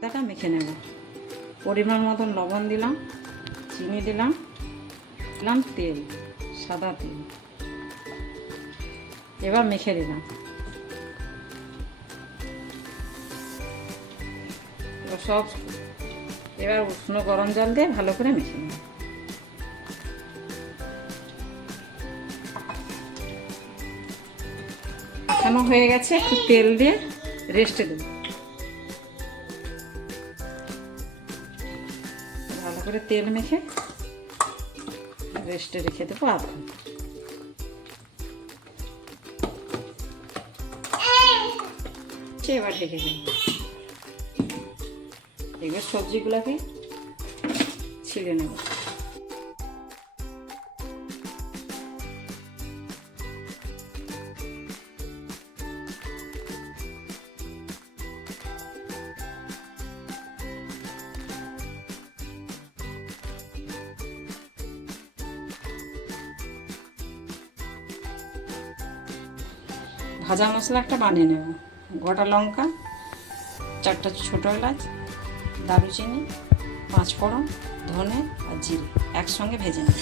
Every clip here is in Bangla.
ময়দাটা মেখে নেব। পরিমাণ মতন লবণ দিলাম, চিনি দিলাম, দিলাম তেল, সাদা তেল। এবার মেখে দিলাম। সব এবার উষ্ণ গরম জল দিয়ে ভালো করে মেখে নেব। মাখানো হয়ে গেছে, একটু তেল দিয়ে রেস্টে দেব। ভালো করে তেল মেখে রেস্টে রেখে দেবো আধ ঘন্টা। এবার ঢেকে দেব। এবার সবজিগুলোকে ছিলে নেব। ভাজা মশলা একটা বানিয়ে নেব। গোটা লঙ্কা, 4টা ছোটো এলাচ, দারুচিনি, 5 ফোড়ন, ধনে আর জিরে একসঙ্গে ভেজে নেব।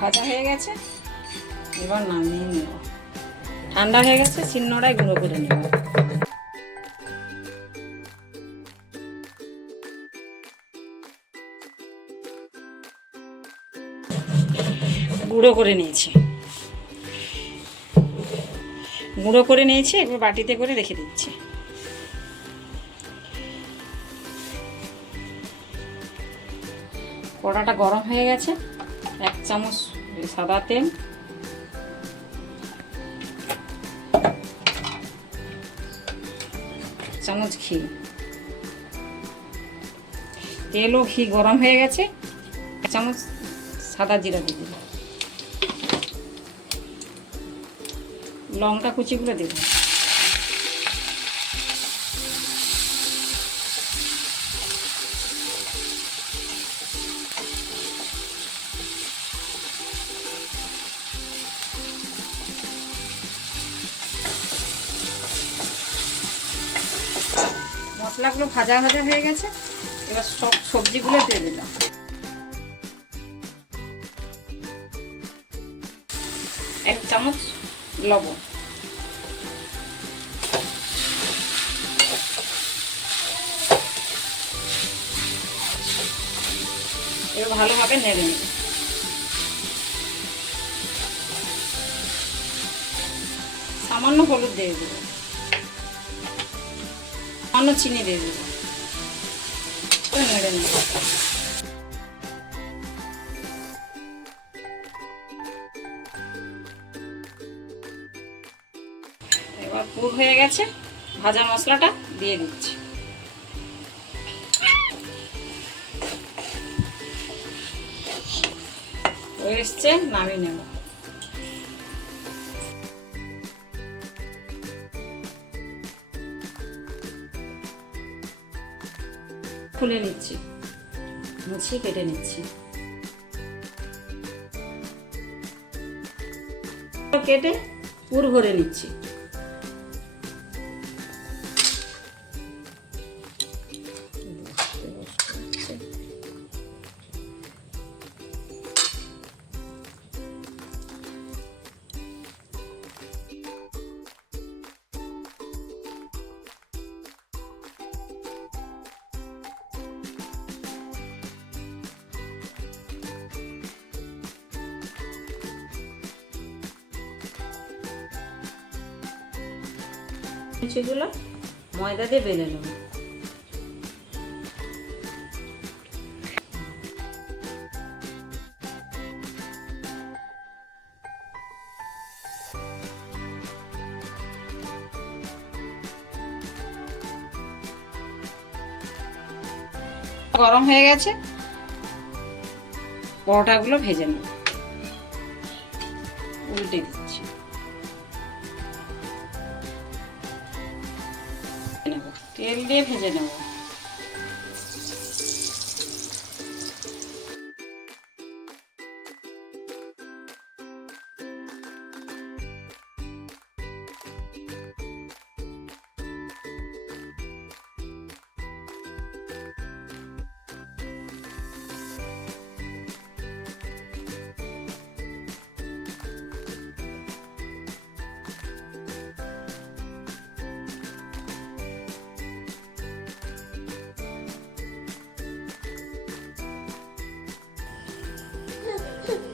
ভাজা হয়ে গেছে, এবার নামিয়ে নেব। ঠান্ডা হয়ে গেছে, শিলনোড়ায় গুঁড়ো করে নেব। গুঁড়ো করে নিয়েছি, এবার বাটিতে করে রেখে দিচ্ছি। কড়াটা গরম হয়ে গেছে, 1 চামচ সাদা তেল, 1 চামচ ঘি। তেল ও ঘি গরম হয়ে গেছে, 1 চামচ সাদা জিরা দিয়ে দিলাম। লঙ্কা কুচিগুলো দেব। মশলাগুলো ভাজা ভাজা হয়ে গেছে, এবার সব সবজিগুলো দিয়ে দিলাম। এক চামচ লবণ, এবার ভালোভাবে নেড়ে নেব। সামান্য হলুদ দিয়ে দেবো, সামান্য চিনি দিয়ে দেবো, নেড়ে নেব। এবার পুর হয়ে গেছে, ভাজা মশলাটা দিয়ে দিচ্ছি। হয়ে এসছে, নামিয়ে নেব। খুলে নিচ্ছি, মুছিয়ে কেটে নিচ্ছি। কেটে পুর ভরে নিচ্ছি। সেগুলো ময়দা দিয়ে বেলে নেব। গরম হয়ে গেছে, পরোটাগুলো ভেজে নেব। উল্টে দিচ্ছি, তেল দিয়ে ভেজে নেব।